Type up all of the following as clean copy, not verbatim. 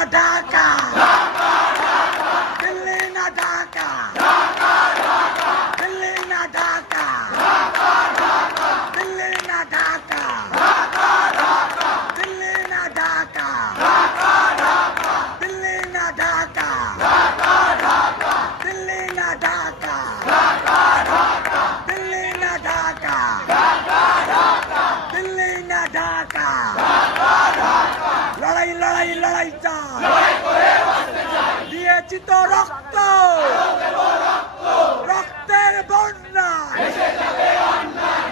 না ঢাকা, দিল্লি না ঢাকা, দিল্লি না ঢাকা, দিল্লি না ঢাকা, দিল্লি না ঢাকা, দিল্লি না ঢাকা, দিল্লি না ঢাকা, দিল্লি না ঢাকা, দিল্লি না ঢাকা। লড়াই লড়াই লড়াই চাই, দিয়েছি তো রক্ত, রক্তের বন্যায়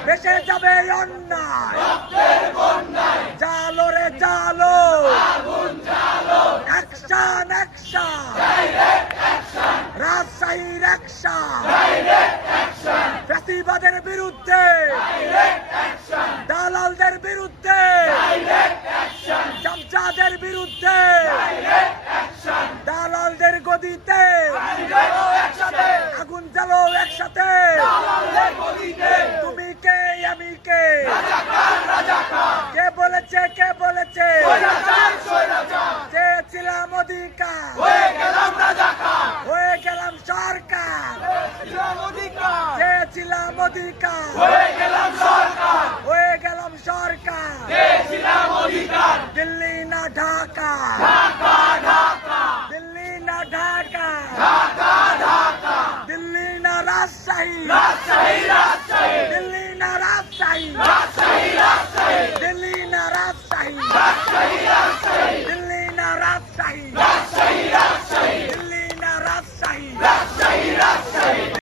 ভেসে যাবে অন্যায়, জালো রে জালো, অ্যাকশন অ্যাকশন, রাজশাহীর অ্যাকশন, ফ্যাসিবাদের বিরুদ্ধে, দালালদের বিরুদ্ধে, চামচাদের বিরুদ্ধে, দালালদের গদিতে আগুন জ্বালো একসাথে, তুমি কে আমি কে,